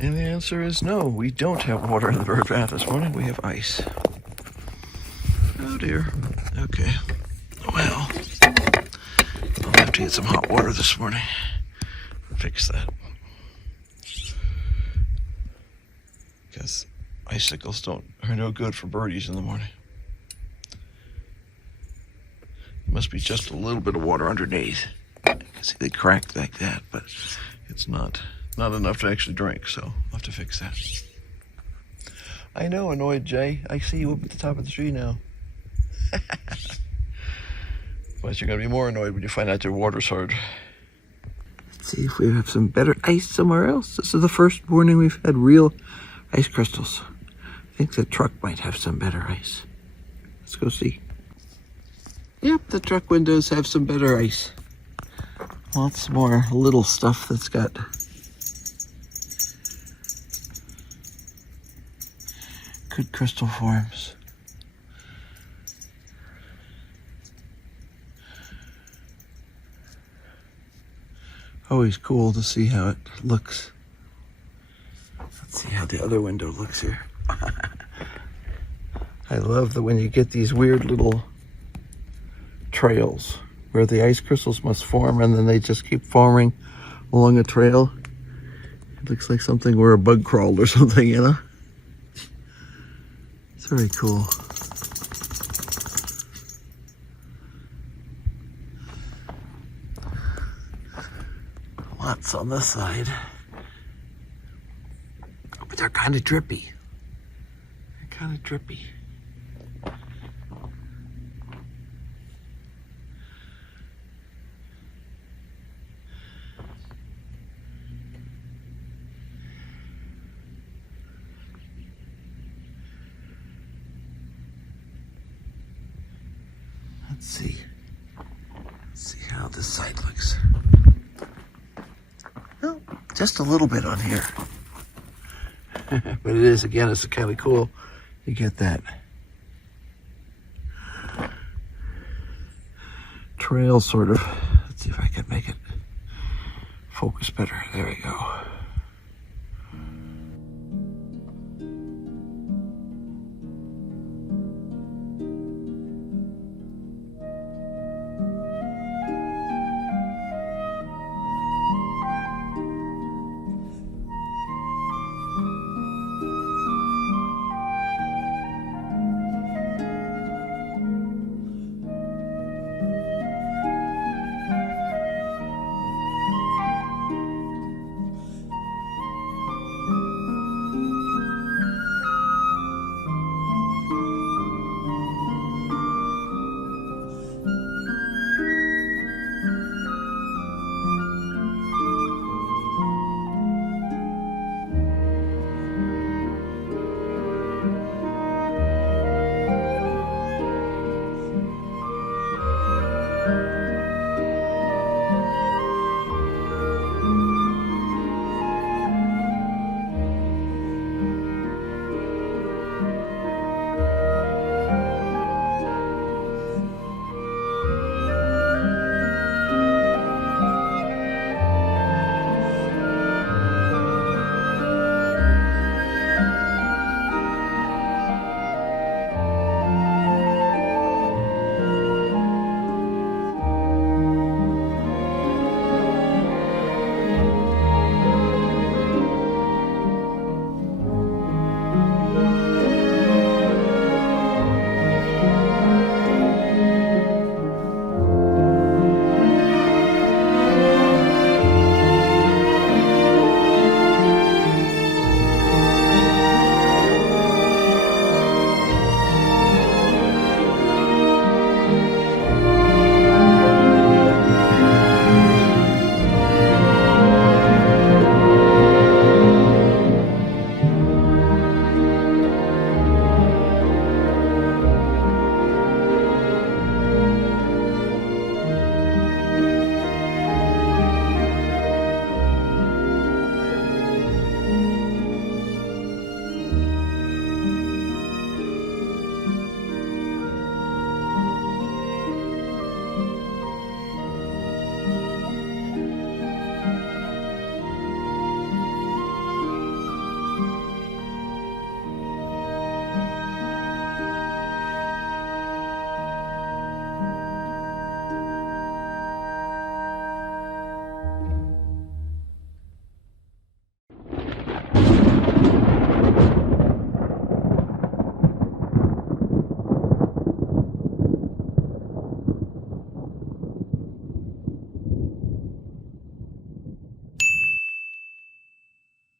And the answer is no, we don't have water in the bird bath this morning. We have ice. Oh dear. Okay. Well, I'll have to get some hot water this morning. Fix that. Because icicles are no good for birdies in the morning. Must be just a little bit of water underneath. See, they crack like that, but it's not enough to actually drink, so I'll have to fix that. I know, annoyed Jay. I see you up at the top of the tree now. But you're going to be more annoyed when you find out your water's hard. Let's see if we have some better ice somewhere else. This is the first morning we've had real ice crystals. I think the truck might have some better ice. Let's go see. Yep, the truck windows have some better ice. Lots more little stuff that's got good crystal forms. Always cool to see how it looks. Let's see how the other window looks here. I love that when you get these weird little trails where the ice crystals must form and then they just keep forming along a trail. It looks like something where a bug crawled or something, you know? It's very cool. Lots on this side. But they're kind of drippy. They're kind of drippy. Let's see how this side looks. Well, just a little bit on here. But it is, again, it's kind of cool. You get that trail sort of. Let's see if I can make it focus better. There we go.